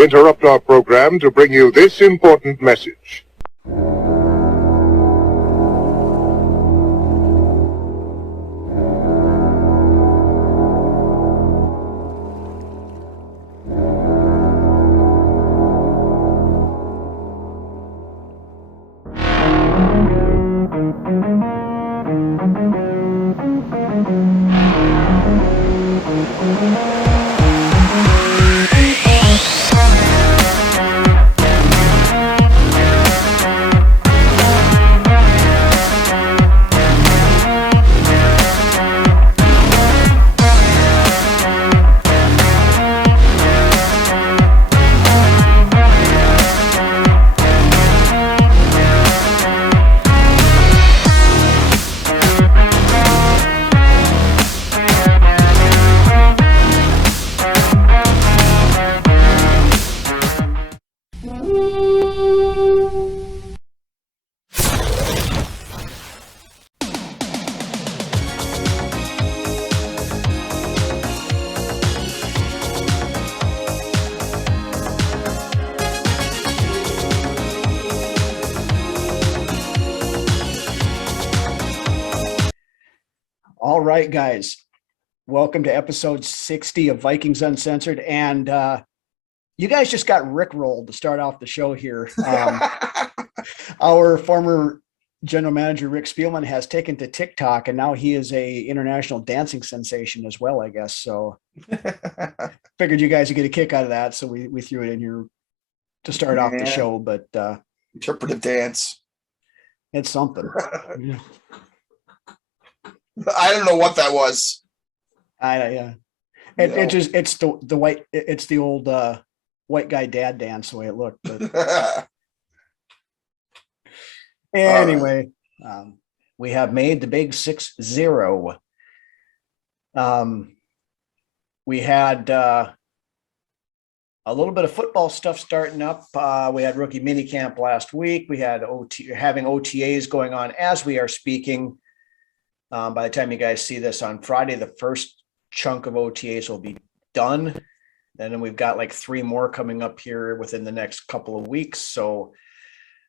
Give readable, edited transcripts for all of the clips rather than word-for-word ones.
We interrupt our program to bring you this important message. All right, guys, welcome to episode 60 of Vikings Uncensored. And you guys just got rickrolled to start off the show here. Our former general manager, Rick Spielman, has taken to TikTok, and now he is a international dancing sensation as well, I guess. So figured you guys would get a kick out of that. So we threw it in here to start off the show, but interpretive dance. It's something. I don't know what that was. It's the old white guy dad dance the way it looked. But anyway, we have made the big 6-0. We had a little bit of football stuff starting up. We had rookie minicamp last week. We had having OTAs going on as we are speaking. By the time you guys see this on Friday, the first chunk of OTAs will be done. And then we've got like 3 more coming up here within the next couple of weeks. So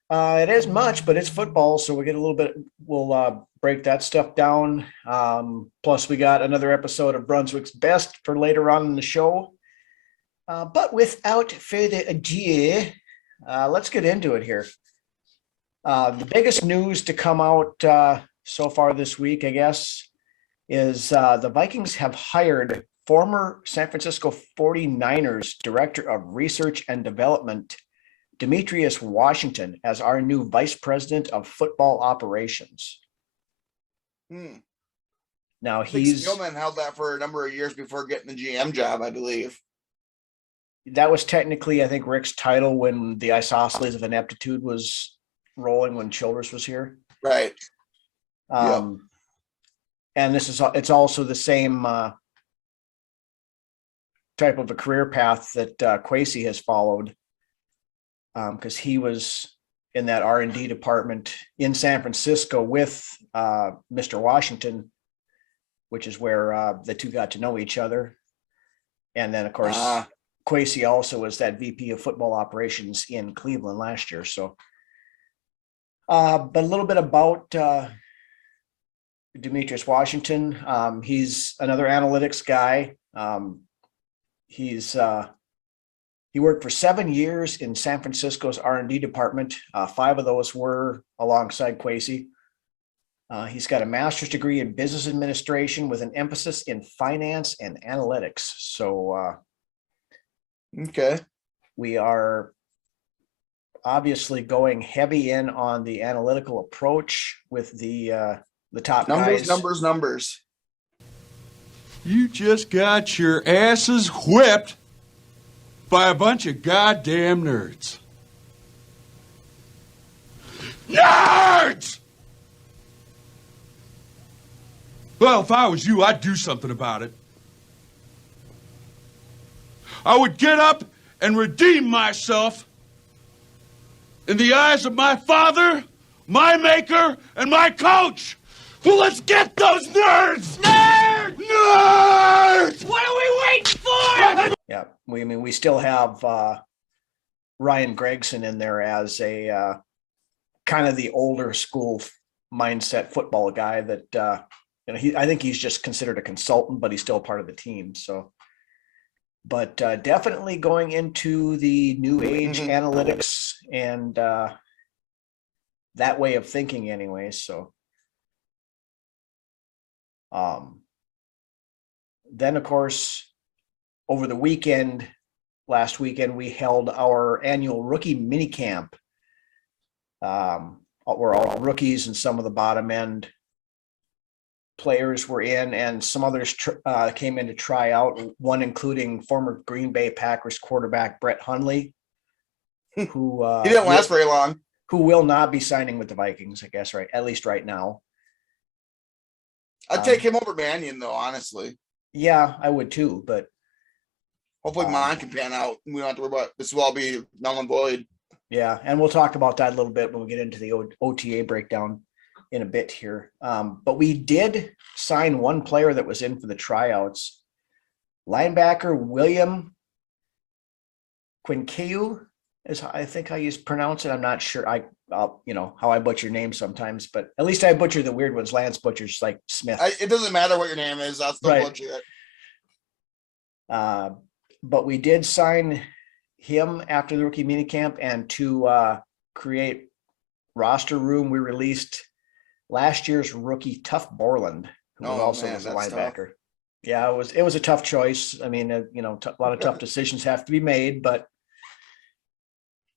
it is much, but it's football. So we get a little bit, we'll break that stuff down. Plus we got another episode of Brunswick's Best for later on in the show. But without further ado, let's get into it here. The biggest news to come out so far this week, I guess, is the Vikings have hired former San Francisco 49ers Director of Research and Development, Demetrius Washington, as our new Vice President of Football Operations. Now Spielman held that for a number of years before getting the GM job, I believe. That was technically, I think, Rick's title when the Isosceles of Ineptitude was rolling when Childress was here. Right. And it's also the same type of a career path that Kwesi has followed, because he was in that R&D department in San Francisco with Mr. Washington, which is where the two got to know each other. And then, of course, Kwesi also was that VP of football operations in Cleveland last year. So, but a little bit about Demetrius Washington. He's another analytics guy. He worked for 7 years in San Francisco's R&D department. 5 of those were alongside Kwesi. He's got a master's degree in business administration with an emphasis in finance and analytics. So, okay, we are obviously going heavy in on the analytical approach with the top guys. Numbers. You just got your asses whipped by a bunch of goddamn nerds. Nerds! Well, if I was you, I'd do something about it. I would get up and redeem myself in the eyes of my father, my maker, and my coach. Well, let's get those nerds! Nerds! Nerds! What are we waiting for? Yeah, we still have Ryan Gregson in there as a kind of the older school mindset football guy that I think he's just considered a consultant, but he's still part of the team. So, but definitely going into the new age analytics and that way of thinking, anyway. So, then of course, over the weekend, last weekend, we held our annual rookie minicamp, where all rookies and some of the bottom end players were in, and some others came in to try out, one including former Green Bay Packers quarterback Brett Hundley, who He didn't last very long. who will not be signing with the Vikings, I guess, right? At least right now. I'd take him over Mannion, though, honestly. Yeah, I would too, but Hopefully mine can pan out. We don't have to worry about this. Will all be null and void. yeah, and we'll talk about that a little bit when we get into the OTA breakdown in a bit here. But we did sign one player that was in for the tryouts. Linebacker William Quinkeu is, I think, how you pronounce it. I'm not sure. How I butcher names sometimes, but at least I butcher the weird ones. Lance butchers like Smith. It doesn't matter what your name is. That's the Right. legit. But we did sign him after the rookie minicamp, and to create roster room, we released last year's rookie Tuff Borland, who was also a linebacker. Tough. Yeah, it was a tough choice. I mean, a lot of tough decisions have to be made, but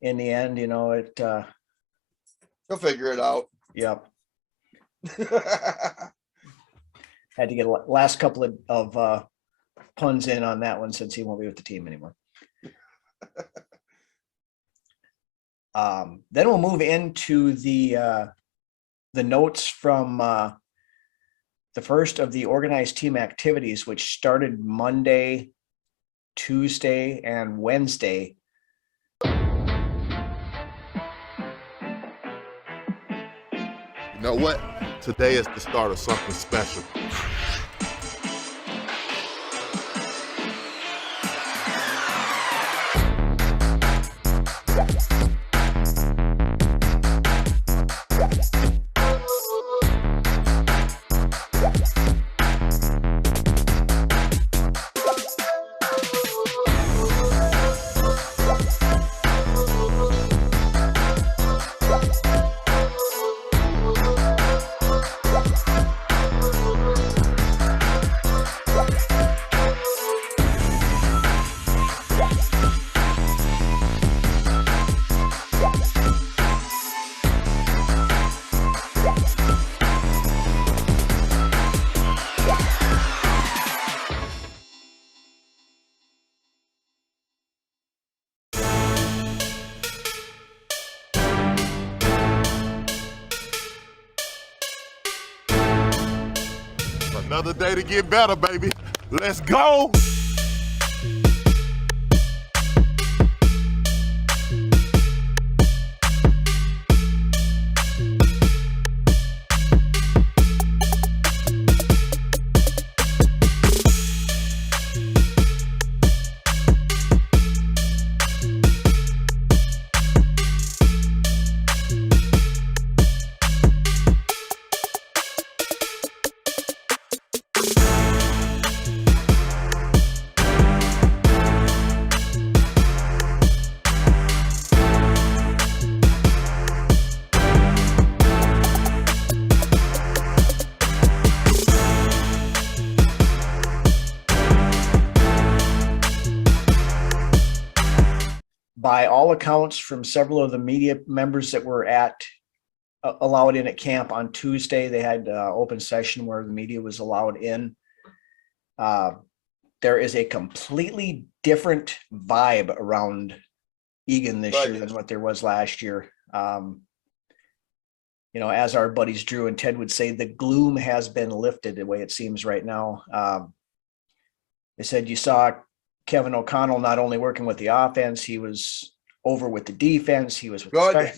in the end, it. He'll figure it out. Yep. Had to get a last couple of puns in on that one since he won't be with the team anymore. Then we'll move into the notes from the first of the organized team activities, which started Monday, Tuesday, and Wednesday. You know what? Today is the start of something special. Another day to get better, baby. Let's go. By all accounts, from several of the media members that were allowed in at camp on Tuesday, they had an open session where the media was allowed in. There is a completely different vibe around Egan this year than what there was last year. As our buddies Drew and Ted would say, the gloom has been lifted the way it seems right now. They said you saw Kevin O'Connell not only working with the offense, he was over with the defense. He was with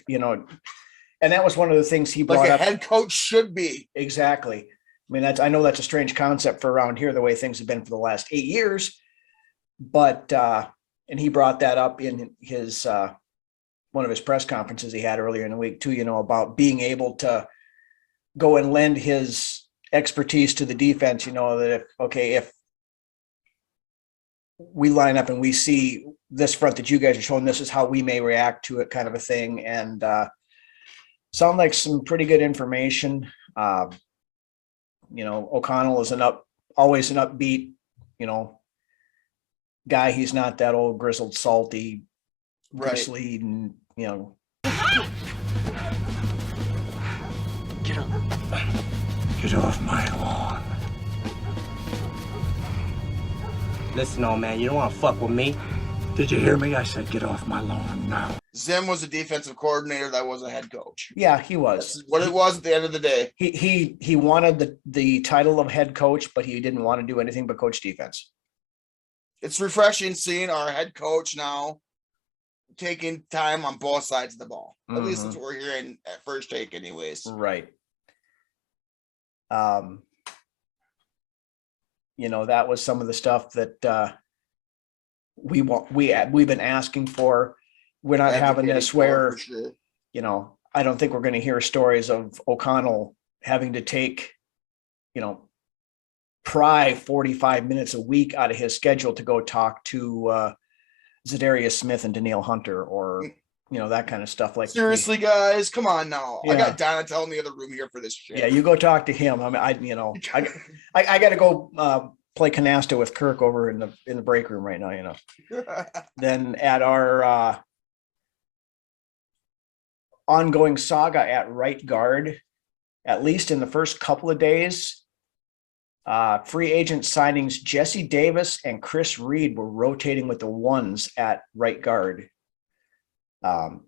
and that was one of the things he brought up. Like a head coach should be. Exactly. I mean, I know that's a strange concept for around here, the way things have been for the last 8 years, but and he brought that up in his one of his press conferences he had earlier in the week too, you know, about being able to go and lend his expertise to the defense, you know, that if we line up and we see this front that you guys are showing, this is how we may react to it, kind of a thing. And sound like some pretty good information. You know, O'Connell is always an upbeat, you know, guy. He's not that old grizzled, salty, bristly, and you know. Get up. Get off my lawn. Listen, old man, you don't want to fuck with me. Did you hear me? I said get off my lawn now. Zim was a defensive coordinator that was a head coach. Yeah, he was. That's what it was at the end of the day. He wanted the title of head coach, but he didn't want to do anything but coach defense. It's refreshing seeing our head coach now taking time on both sides of the ball. At least that's what we're hearing at First Take anyways. Right. You know, that was some of the stuff that we've been asking for. We're not having this where, sure. You know, I don't think we're going to hear stories of O'Connell having to take, you know, pry 45 minutes a week out of his schedule to go talk to Za'Darius Smith and Danielle Hunter, or you know, that kind of stuff. Like, seriously, guys, come on now. Yeah. I got Donatel in the other room here for this shit. Yeah, you go talk to him. I mean, I got to go play canasta with Kirk over in the break room right now. You know, then at our ongoing saga at right guard, at least in the first couple of days, free agent signings Jesse Davis and Chris Reed were rotating with the ones at right guard.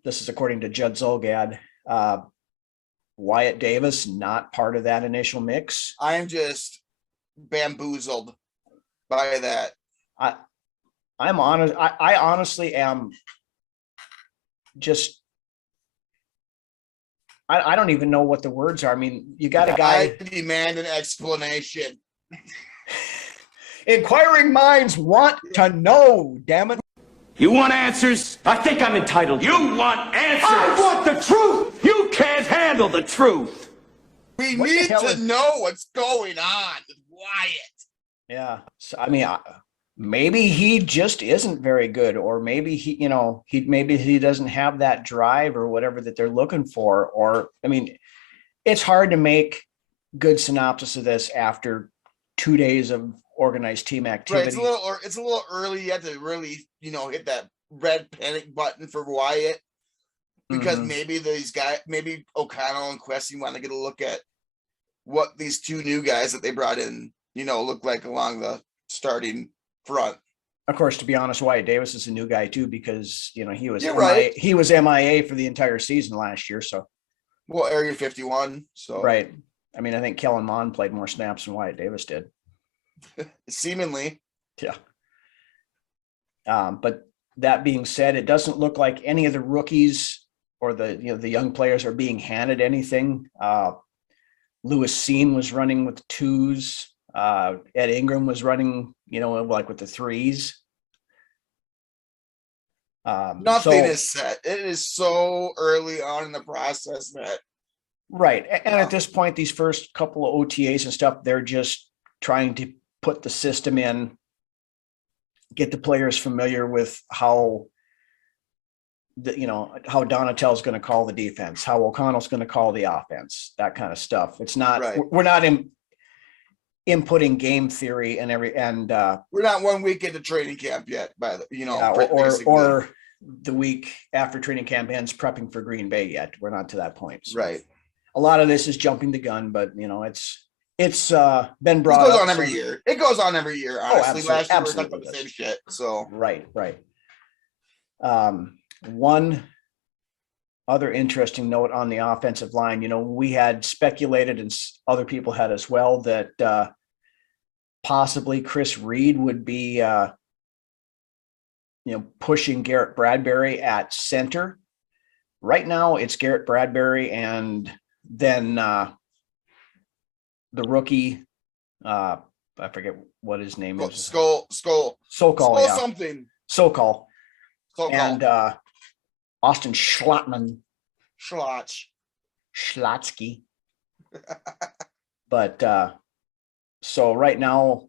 This is according to Judd Zolgad. Wyatt Davis, not part of that initial mix. I am just bamboozled by that. I'm honest. I honestly am just, I don't even know what the words are. I mean, you got a guy. I demand an explanation. Inquiring minds want to know, damn it. You want answers? I think I'm entitled. You want answers? I want the truth. You can't handle the truth. We What the need hell to is- know what's going on with Wyatt. Yeah. So, I mean, maybe he just isn't very good, or maybe maybe he doesn't have that drive or whatever that they're looking for. Or, I mean, it's hard to make good synopsis of this after 2 days of organized team activity. Right, it's a little early yet to really, hit that red panic button for Wyatt, because maybe maybe O'Connell and Quessy want to get a look at what these two new guys that they brought in, look like along the starting front. Of course, to be honest, Wyatt Davis is a new guy too, because he was He was MIA for the entire season last year. So, well, Area 51. So right. I mean, I think Kellen Mond played more snaps than Wyatt Davis did. Seemingly. Yeah. But that being said, it doesn't look like any of the rookies or the young players are being handed anything. Lewis Cine was running with the twos. Ed Ingram was running, like with the threes. Nothing is set. It is so early on in the process that. Right. And at this point, these first couple of OTAs and stuff, they're just trying to put the system in, get the players familiar with how how Donatel's going to call the defense, how O'Connell's going to call the offense, that kind of stuff. It's not, we're not inputting game theory and we're not 1 week into training camp yet, or the week after training camp ends prepping for Green Bay yet. We're not to that point. So right. A lot of this is jumping the gun, but it's been brought up. It goes up on every year. It goes on every year. Honestly, last year we were talking about the same shit. So right. One other interesting note on the offensive line, we had speculated, and other people had as well, that possibly Chris Reed would be pushing Garrett Bradbury at center. Right now it's Garrett Bradbury and then the rookie, I forget what his name is. Sokol. Yeah. Something. Sokol. And Austin Schlotzky. But so right now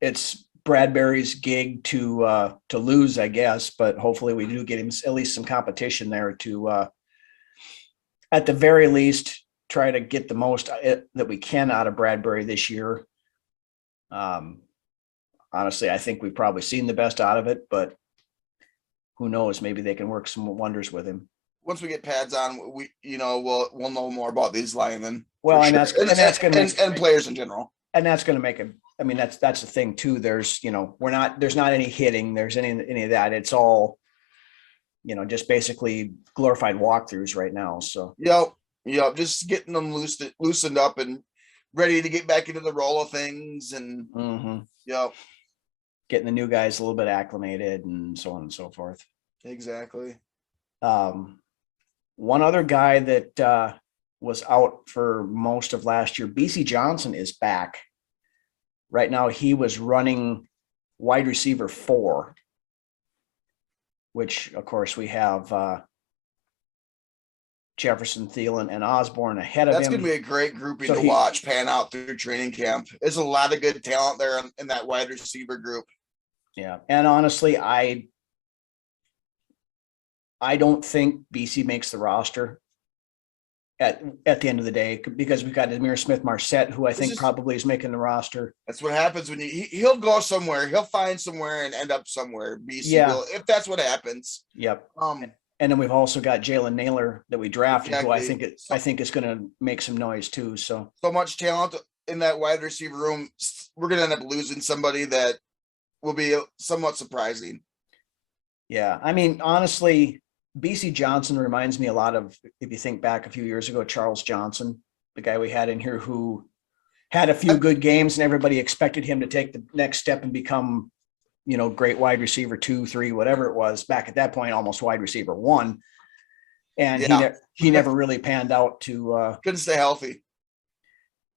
it's Bradbury's gig to lose, I guess, but hopefully we do get him at least some competition there to at the very least try to get the most that we can out of Bradbury this year. Honestly, I think we've probably seen the best out of it, but who knows? Maybe they can work some wonders with him. Once we get pads on, we'll know more about these linemen. Well, and sure. that's going to and players in general. And that's going to make a. I mean, that's the thing too. There's there's not any hitting. There's any of that. It's all, just basically glorified walkthroughs right now. So. Yep. Just getting them loosened up and ready to get back into the roll of things, and getting the new guys a little bit acclimated and so on and so forth. Exactly. One other guy that was out for most of last year, BC Johnson, is back. Right now, he was running wide receiver 4, which, of course, we have Jefferson, Thielen, and Osborne ahead of him. That's going to be a great grouping to watch pan out through training camp. There's a lot of good talent there in that wide receiver group. Yeah, and honestly, I don't think BC makes the roster at the end of the day, because we've got Amir Smith-Marset, who I think probably is making the roster. That's what happens when he'll go somewhere, he'll find somewhere and end up somewhere. BC will, if that's what happens. Yep. And then we've also got Jalen Naylor that we drafted, who I think is going to make some noise too. So much talent in that wide receiver room. We're going to end up losing somebody that will be somewhat surprising. Yeah, I mean, honestly, BC Johnson reminds me a lot of, if you think back a few years ago, Charles Johnson, the guy we had in here who had a few good games and everybody expected him to take the next step and become, great wide receiver 2, 3, whatever it was back at that point, almost wide receiver 1. And he never really panned out to couldn't stay healthy.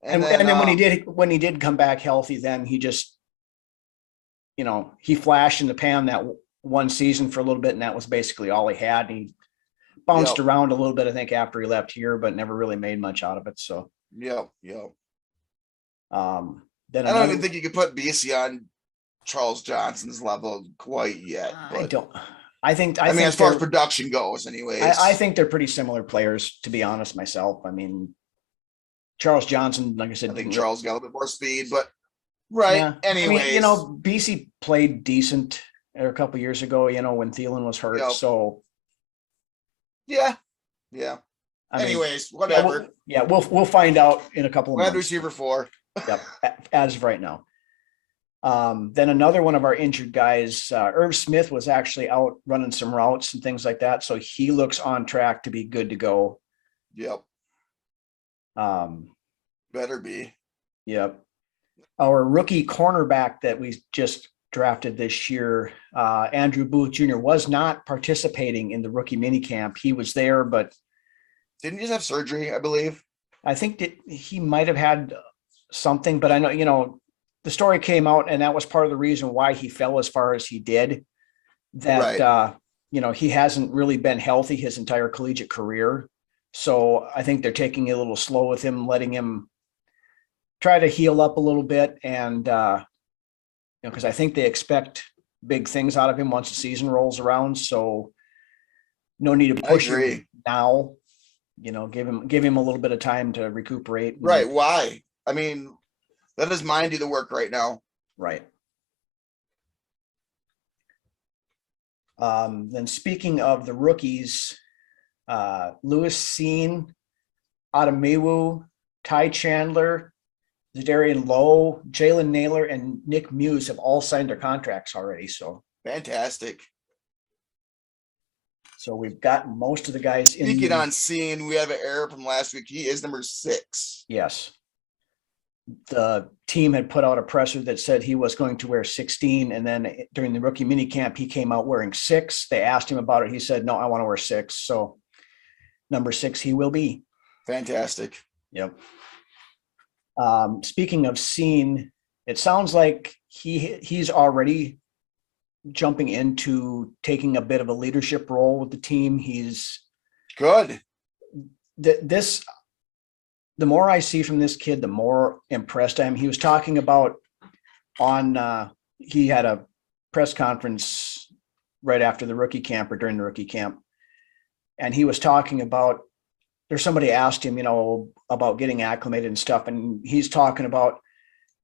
And then when he did come back healthy, then he just, he flashed in the pan that one season for a little bit, and that was basically all he had. He bounced around a little bit, I think, after he left here, but never really made much out of it. So then I don't even think you could put BC on Charles Johnson's level quite yet. But I think as far as production goes, anyways, I think they're pretty similar players, to be honest myself. I mean, Charles Johnson, like I said, I think Charles got a bit more speed, but anyways, I mean, BC played decent a couple of years ago, when Thielen was hurt. Yep. So yeah. Anyways, whatever. We'll find out in a couple of months. Wide receiver 4. Yep, as of right now. Then another one of our injured guys, Irv Smith, was actually out running some routes and things like that. So he looks on track to be good to go. Yep. Better be. Yep. Our rookie cornerback that we just drafted this year, Andrew Booth Jr., was not participating in the rookie minicamp. He was there, but didn't he just have surgery, I believe? I think that he might have had something, but I know, the story came out, and that was part of the reason why he fell as far as he did. That he hasn't really been healthy his entire collegiate career. So I think they're taking it a little slow with him, letting him try to heal up a little bit. And, because I think they expect big things out of him once the season rolls around. So no need to push him now, give him a little bit of time to recuperate. Right. Why? I mean, let his mind do the work right now. Right. Then speaking of the rookies, Lewis Cine, Adamewu, Ty Chandler, Za'Darius Lowe, Jalen Naylor, and Nick Muse have all signed their contracts already. So fantastic. So we've got most of the guys in. Speaking on Cine, we have an error from last week. He is number 6. Yes. The team had put out a presser that said he was going to wear 16. And then during the rookie minicamp, he came out wearing 6. They asked him about it. He said, no, I want to wear 6. So number 6, he will be. Fantastic. Yep. Speaking of Cine, it sounds like he's already jumping into taking a bit of a leadership role with the team. He's Good. the more I see from this kid, the more impressed I am. He was talking about he had a press conference right after the rookie camp or during the rookie camp. And he was talking about, there's somebody asked him, about getting acclimated and stuff. And he's talking about,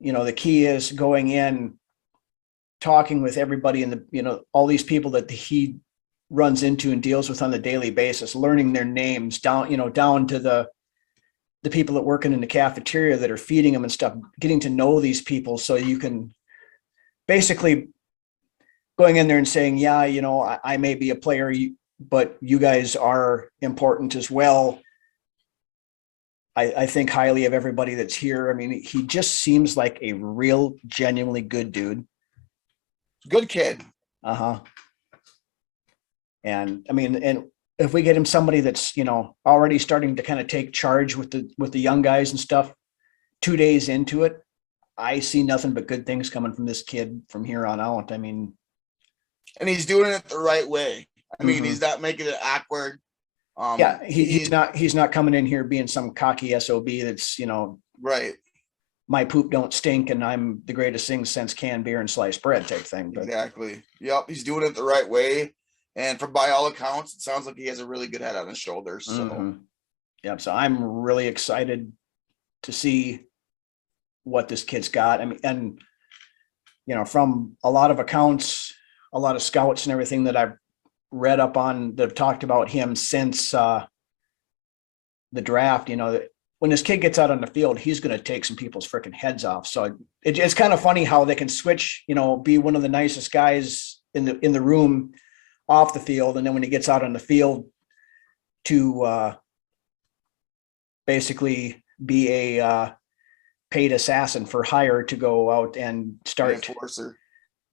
the key is going in, talking with everybody in the, all these people that he runs into and deals with on a daily basis, learning their names down to the people that working in the cafeteria that are feeding them and stuff, getting to know these people. So you can basically going in there and saying, yeah, I may be a player, but you guys are important as well. I think highly of everybody that's here. I mean, he just seems like a real, genuinely good dude. Good kid. Uh-huh. And I mean, and if we get him somebody that's, already starting to kind of take charge with the young guys and stuff, 2 days into it, I see nothing but good things coming from this kid from here on out. I mean, and he's doing it the right way. I mean, Mhm. he's not making it awkward. Yeah, he's not coming in here being some cocky SOB that's, right. my poop don't stink and I'm the greatest thing since canned beer and sliced bread type thing. But Exactly. Yep. He's doing it the right way. And by all accounts, it sounds like he has a really good head on his shoulders. So Mhm. Yeah, so I'm really excited to see what this kid's got. I mean, and from a lot of accounts, a lot of scouts and everything that I've read up on that have talked about him since the draft, when this kid gets out on the field, he's going to take some people's freaking heads off. So it's kind of funny how they can switch, be one of the nicest guys in the room off the field, and then when he gets out on the field to basically be a paid assassin for hire to go out and start. enforcer.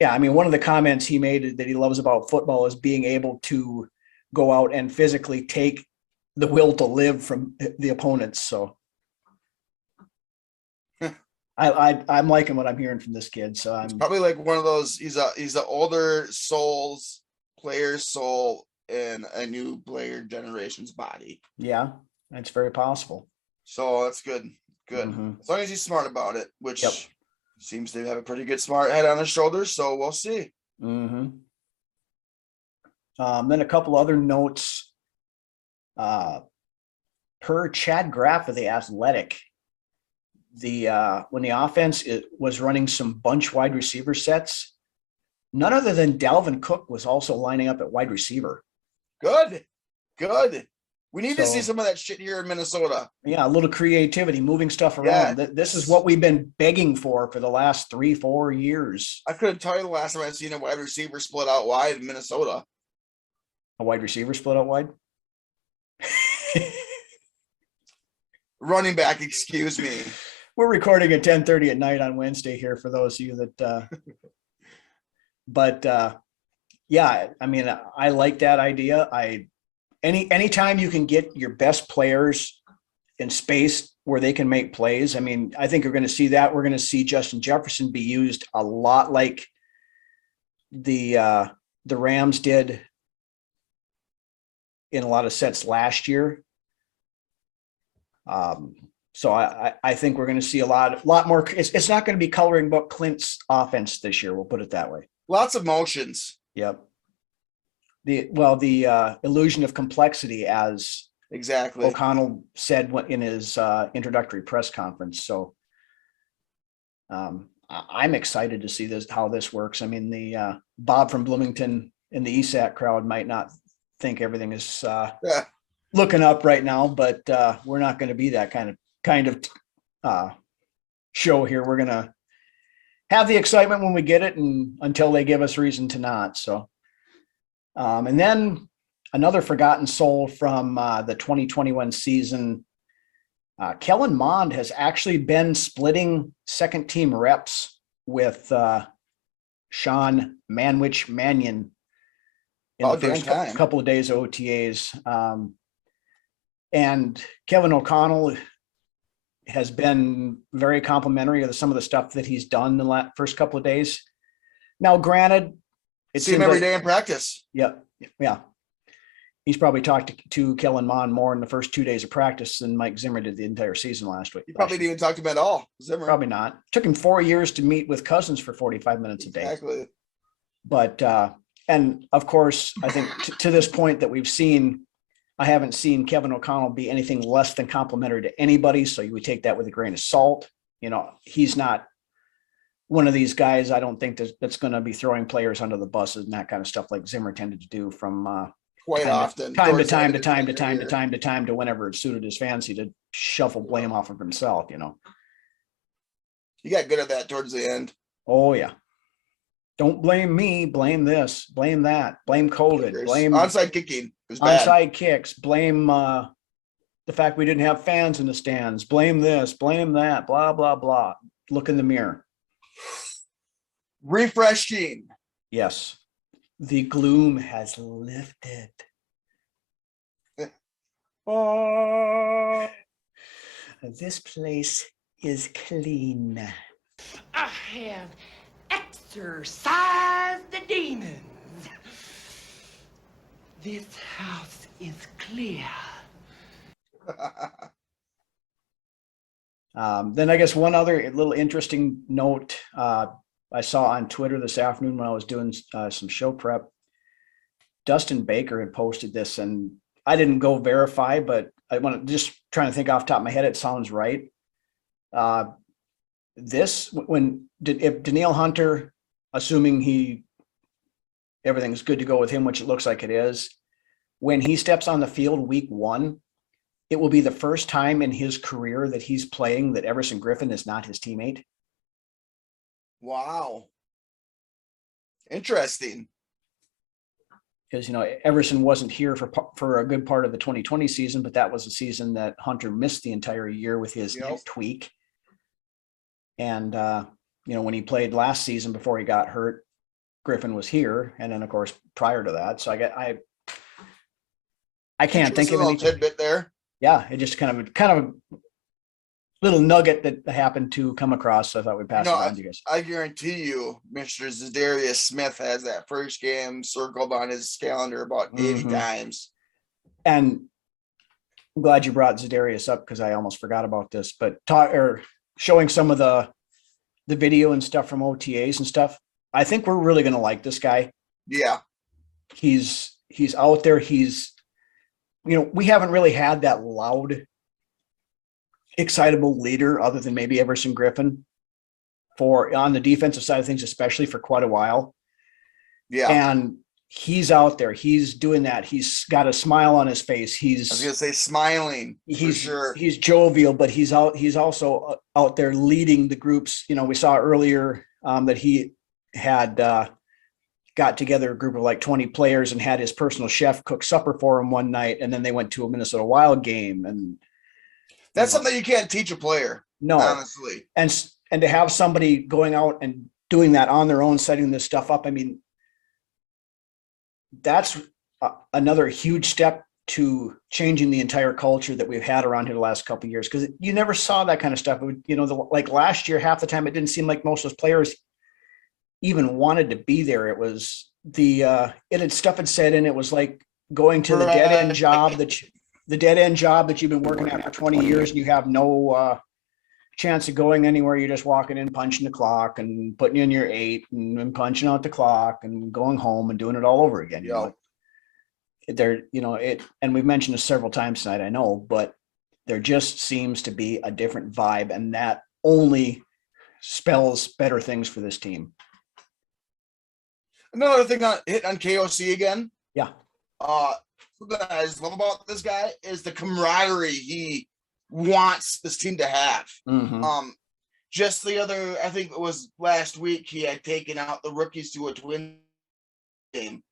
Yeah, I mean, one of the comments he made that he loves about football is being able to go out and physically take the will to live from the opponents. So I'm liking what I'm hearing from this kid. So I'm Probably like one of those. He's the older player's soul in a new player generation's body. yeah, that's very possible. So that's good. Good. Mhm. As long as he's smart about it, which Yep. seems to have a pretty good smart head on his shoulders. So we'll see. Mm-hmm. Then a couple other notes. Per Chad Graff of The Athletic, when the offense was running some bunch wide receiver sets, none other than Dalvin Cook was also lining up at wide receiver. Good. Good. We need to So- see some of that shit here in Minnesota. Yeah, a little creativity, moving stuff around. Yeah. This is what we've been begging for the last 3-4 years. I couldn't tell you the last time I've seen a wide receiver split out wide in Minnesota. A wide receiver split out wide. Running back, excuse me. We're recording at 10:30 at night on Wednesday here for those of you that but yeah, I mean, I like that idea. Anytime you can get your best players in space where they can make plays, I mean, I think you're going to see that. We're going to see Justin Jefferson be used a lot like the Rams did in a lot of sets last year. So I think we're going to see a lot more. It's not going to be coloring book Clint's offense this year. We'll put it that way. Lots of motions. Yep. The illusion of complexity, as Exactly. O'Connell said in his introductory press conference. So I'm excited to see how this works. I mean, the Bob from Bloomington in the ESAC crowd might not think everything is looking up right now, but we're not going to be that kind of show here. We're going to have the excitement when we get it, and until they give us reason to not. So, and then another forgotten soul from the 2021 season, Kellen Mond has actually been splitting second team reps with Sean Manwich Mannion in the first couple of days of OTAs. And Kevin O'Connell has been very complimentary of some of the stuff that he's done the first couple of days. Now, granted, See him seems every like- day in practice. Yeah, yeah. He's probably talked to Kellen Mond more in the first 2 days of practice than Mike Zimmer did the entire season last week. He probably didn't even talk to him at all. Zimmer. Probably not. Took him 4 years to meet with Cousins for 45 minutes a day. Exactly. But and of course, I think to this point that we've seen, I haven't seen Kevin O'Connell be anything less than complimentary to anybody. So you would take that with a grain of salt. You know, he's not one of these guys. I don't think that's going to be throwing players under the buses and that kind of stuff like Zimmer tended to do from Quite often. time to towards the time end to of time to his time to career. time to time to whenever it suited his fancy to shuffle blame off of himself. You know. He got good at that towards the end. Oh yeah. Don't blame me. Blame this. Blame that. Blame COVID. Blame onside kicking. It was bad. onside kicks. Blame the fact we didn't have fans in the stands. Blame this. Blame that. Blah blah blah. Look in the mirror. Refreshing. Yes, the gloom has lifted. This place is clean. I have exorcised the demons. This house is clear. Then I guess one other little interesting note I saw on Twitter this afternoon when I was doing some show prep. Dustin Baker had posted this, and I didn't go verify, but I want to just trying to think off the top of my head. It sounds right. If Danielle Hunter, assuming everything's good to go with him, which it looks like it is, when he steps on the field week 1, it will be the first time in his career that he's playing that Everson Griffin is not his teammate. Wow. Interesting. Because, you know, Everson wasn't here for a good part of the 2020 season, but that was a season that Hunter missed the entire year with his neck tweak. And, you know, when he played last season before he got hurt, Griffin was here. And then, of course, prior to that. So I can't think of any tidbit there. Yeah, it just kind of a little nugget that happened to come across. So I thought we'd pass it on to you guys. I guarantee you, Mr. Za'Darius Smith has that first game circled on his calendar about 80 times. And I'm glad you brought Za'Darius up because I almost forgot about this. But showing some of the video and stuff from OTAs and stuff, I think we're really going to like this guy. Yeah, he's out there. You know, we haven't really had that loud, excitable leader other than maybe Everson Griffin on the defensive side of things, especially for quite a while. Yeah. And he's out there. He's doing that. He's got a smile on his face. I was going to say smiling. He's sure. He's jovial, but he's also out there leading the groups. You know, we saw earlier that he had got together a group of like 20 players and had his personal chef cook supper for him one night. And then they went to a Minnesota Wild game. And that's something you can't teach a player. No, honestly. And to have somebody going out and doing that on their own, setting this stuff up. I mean, that's another huge step to changing the entire culture that we've had around here the last couple of years. Cause you never saw that kind of stuff. You know, like last year, half the time, it didn't seem like most of those players even wanted to be there. It was stuff had said, and it was like going to the dead end job that you've been working at for 20 years and you have no chance of going anywhere. You're just walking in, punching the clock and putting in your 8 and punching out the clock and going home and doing it all over again. And we've mentioned this several times tonight, I know, but there just seems to be a different vibe, and that only spells better things for this team. Another thing on KOC again. Yeah. What I just love about this guy is the camaraderie he wants this team to have. Mm-hmm. Just the other, I think it was last week, he had taken out the rookies to a Twin game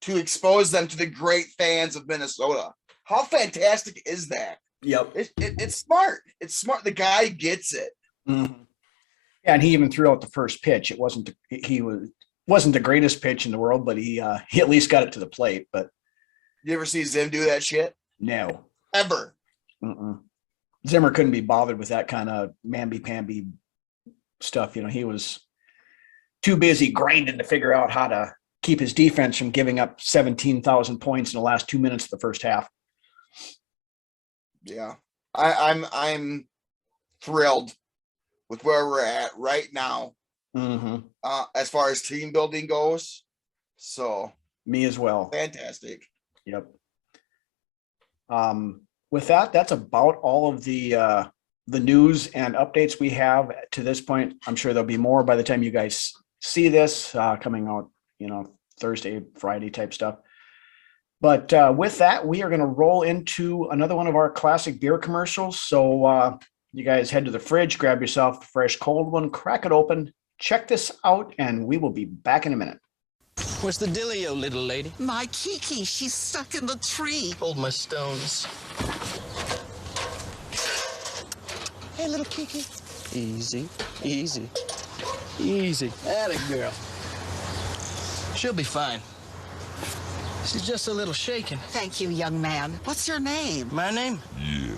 to expose them to the great fans of Minnesota. How fantastic is that? Yep. It's smart. It's smart. The guy gets it. Mm-hmm. Yeah, and he even threw out the first pitch. It wasn't the greatest pitch in the world, but he at least got it to the plate. But you ever see Zim do that shit? No. Ever. Mm-mm. Zimmer couldn't be bothered with that kind of mamby-pamby stuff. You know, he was too busy grinding to figure out how to keep his defense from giving up 17,000 points in the last 2 minutes of the first half. Yeah, I'm thrilled with where we're at right now, as far as team building goes. So me as well. Fantastic. Yep. With that, that's about all of the news and updates we have to this point. I'm sure there'll be more by the time you guys see this coming out, Thursday, Friday type stuff. But with that, we are going to roll into another one of our classic beer commercials. So you guys head to the fridge, grab yourself a fresh cold one, crack it open, check this out, and we will be back in a minute. What's the dealio, little lady? My Kiki, she's stuck in the tree. Hold my stones. Hey, little Kiki. Easy, easy, easy. Atta girl. She'll be fine. She's just a little shaken. Thank you, young man. What's your name? My name? Yeah.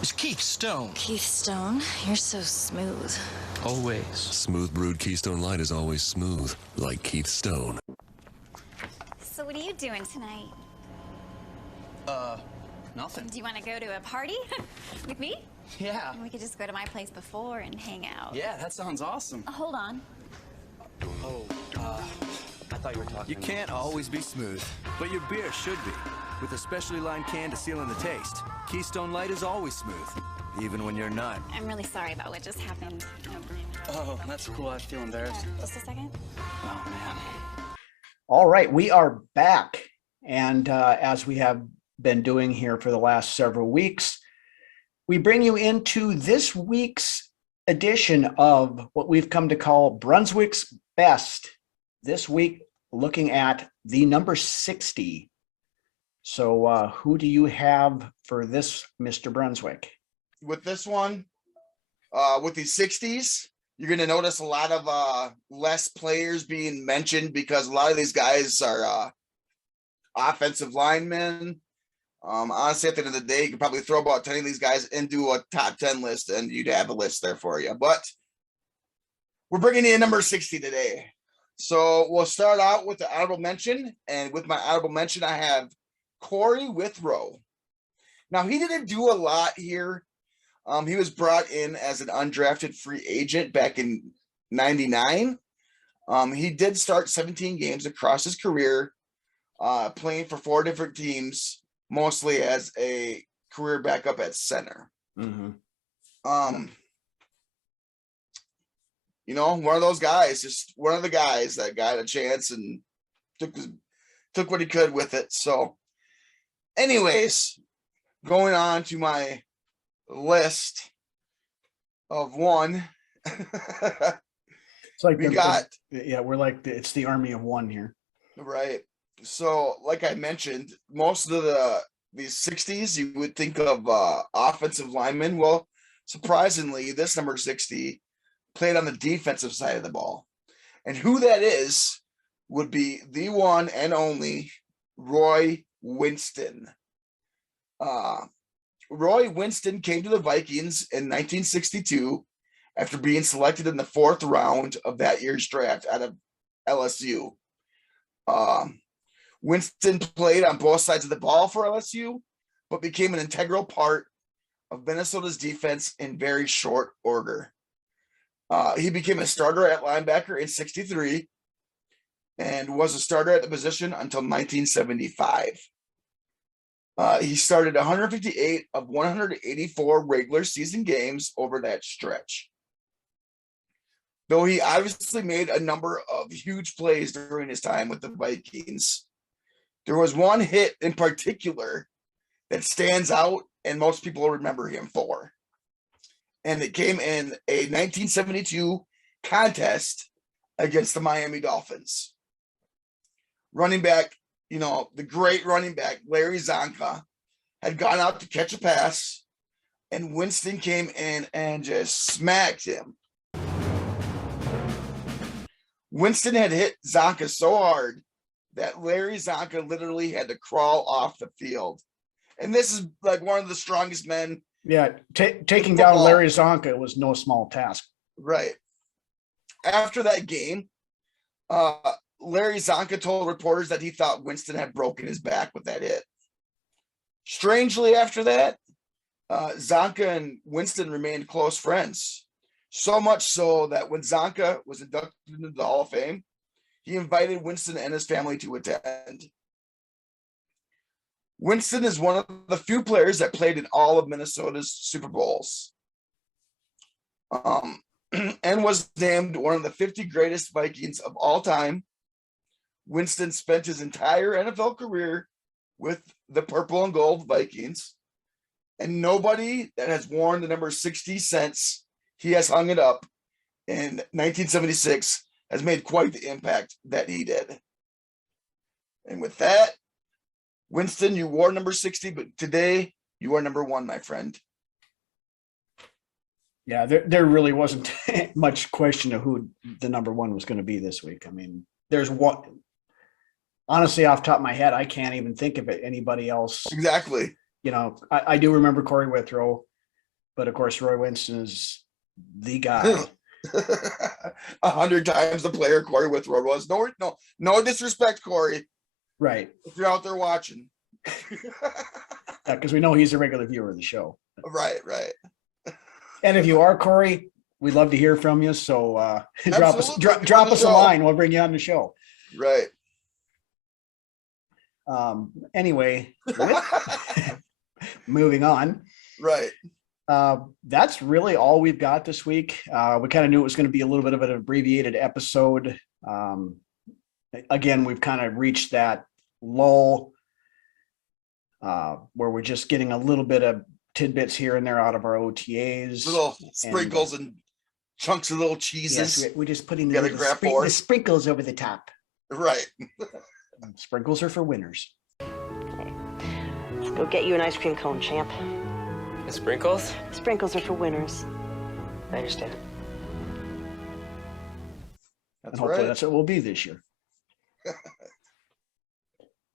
It's Keith Stone. Keith Stone, you're so smooth. Always. Smooth brewed Keystone Light is always smooth, like Keith Stone. So what are you doing tonight? Nothing. Do you want to go to a party with me? Yeah. We could just go to my place before and hang out. Yeah, that sounds awesome. Hold on. Oh, I thought you were talking. You can't always be smooth, but your beer should be. With a specially lined can to seal in the taste, Keystone Light is always smooth, even when you're not. I'm really sorry about what just happened. Oh, that's cool. I feel embarrassed. Just a second. Oh, man. All right, we are back. And as we have been doing here for the last several weeks, we bring you into this week's edition of what we've come to call Brunswick's Best. This week, looking at the number 60. So who do you have for this, Mr. Brunswick? With this one, with the 60s, you're going to notice a lot of less players being mentioned because a lot of these guys are offensive linemen. Honestly, at the end of the day, you could probably throw about 10 of these guys into a top 10 list and you'd have a list there for you. But we're bringing in number 60 today. So we'll start out with the honorable mention. And with my honorable mention, I have Corey Withrow. Now, he didn't do a lot here. He was brought in as an undrafted free agent back in '99. He did start 17 games across his career, playing for 4 different teams, mostly as a career backup at center. Mm-hmm. One of those guys, just one of the guys that got a chance and took what he could with it. So anyways, going on to my list of one. It's like we're like it's the army of one here. Right. So like I mentioned, most of these 60s, you would think of offensive linemen. Well, surprisingly, this number 60 played on the defensive side of the ball. And who that is would be the one and only Roy Winston. Roy Winston came to the Vikings in 1962 after being selected in the 4th round of that year's draft out of LSU. Winston played on both sides of the ball for LSU, but became an integral part of Minnesota's defense in very short order. He became a starter at linebacker in 63 and was a starter at the position until 1975. He started 158 of 184 regular season games over that stretch. Though he obviously made a number of huge plays during his time with the Vikings, there was one hit in particular that stands out and most people remember him for. And it came in a 1972 contest against the Miami Dolphins. Running back, the great running back, Larry Zonka, had gone out to catch a pass, and Winston came in and just smacked him. Winston had hit Zonka so hard that Larry Zonka literally had to crawl off the field. And this is like one of the strongest men. Yeah, taking down Larry Zonka was no small task. Right. After that game, Larry Zonka told reporters that he thought Winston had broken his back with that hit. Strangely, after that, Zonka and Winston remained close friends. So much so that when Zonka was inducted into the Hall of Fame, he invited Winston and his family to attend. Winston is one of the few players that played in all of Minnesota's Super Bowls. And was named one of the 50 greatest Vikings of all time. Winston spent his entire NFL career with the purple and gold Vikings, and nobody that has worn the number 60 since he has hung it up in 1976 has made quite the impact that he did. And with that, Winston, you wore number 60, but today you are number 1, my friend. Yeah, there really wasn't much question of who the number 1 was going to be this week. I mean, there's one. Honestly, off the top of my head, I can't even think of it. Anybody else? Exactly. You know, I do remember Corey Withrow, but of course, Roy Winston is the guy. 100 times the player Corey Withrow was. No disrespect, Corey. Right. If you're out there watching. Because we know he's a regular viewer of the show. Right. And if you are, Corey, we'd love to hear from you. So drop us a line. We'll bring you on the show. Right. Anyway, moving on. Right. That's really all we've got this week. We kind of knew it was going to be a little bit of an abbreviated episode. Again, we've kind of reached that lull where we're just getting a little bit of tidbits here and there out of our OTAs. Little sprinkles and chunks of little cheeses. Yes, we're just putting the sprinkles over the top. Right. Sprinkles are for winners. Okay. Let's go get you an ice cream cone, champ. The sprinkles? Sprinkles are for winners. I understand. And hopefully that's what it will be this year.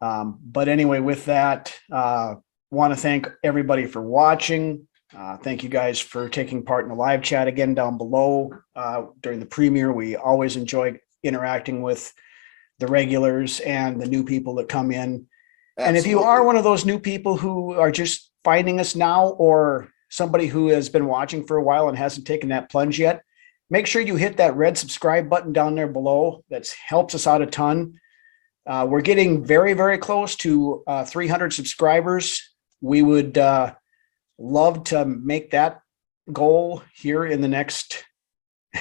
But anyway, with that, want to thank everybody for watching. Thank you guys for taking part in the live chat again down below during the premiere. We always enjoy interacting with the regulars and the new people that come in. Absolutely. And if you are one of those new people who are just finding us now, or somebody who has been watching for a while and hasn't taken that plunge yet, make sure you hit that red subscribe button down there below. That helps us out a ton. We're getting very, very close to 300 subscribers. We would love to make that goal here in the next,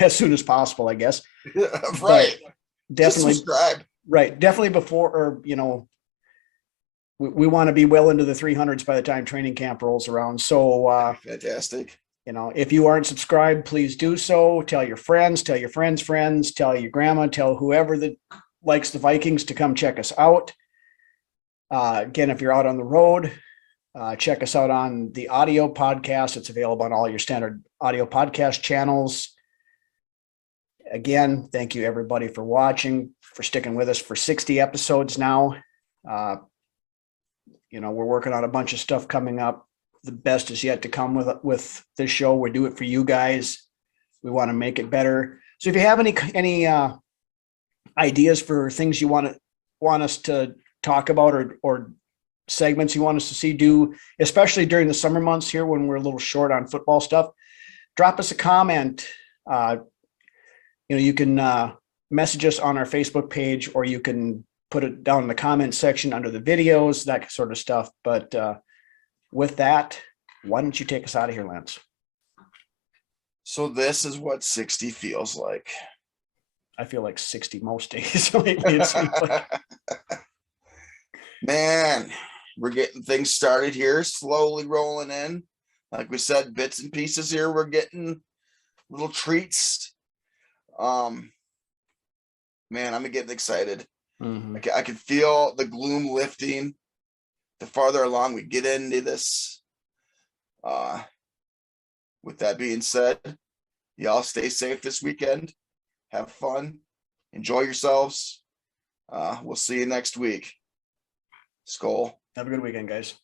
as soon as possible, I guess. Right. But definitely subscribe. Right. Definitely before, or, we want to be well into the 300s by the time training camp rolls around. So fantastic. If you aren't subscribed, please do so. Tell your friends, tell your friends, tell your grandma, tell whoever that likes the Vikings to come check us out. Again, if you're out on the road, check us out on the audio podcast. It's available on all your standard audio podcast channels. Again, thank you everybody for watching, for sticking with us for 60 episodes now. We're working on a bunch of stuff coming up. The best is yet to come with this show. We do it for you guys. We want to make it better. So if you have any ideas for things you want us to talk about, or segments you want us to see do, especially during the summer months here when we're a little short on football stuff, drop us a comment. You can message us on our Facebook page, or you can put it down in the comment section under the videos, that sort of stuff. But with that, why don't you take us out of here, Lance? So this is what 60 feels like. I feel like 60 most days lately. It seems like. Man, we're getting things started here, slowly rolling in. Like we said, bits and pieces here. We're getting little treats. Man, I'm getting excited. Mm-hmm. I can feel the gloom lifting the farther along we get into this. With that being said, y'all stay safe this weekend. Have fun. Enjoy yourselves. We'll see you next week. Skol. Have a good weekend, guys.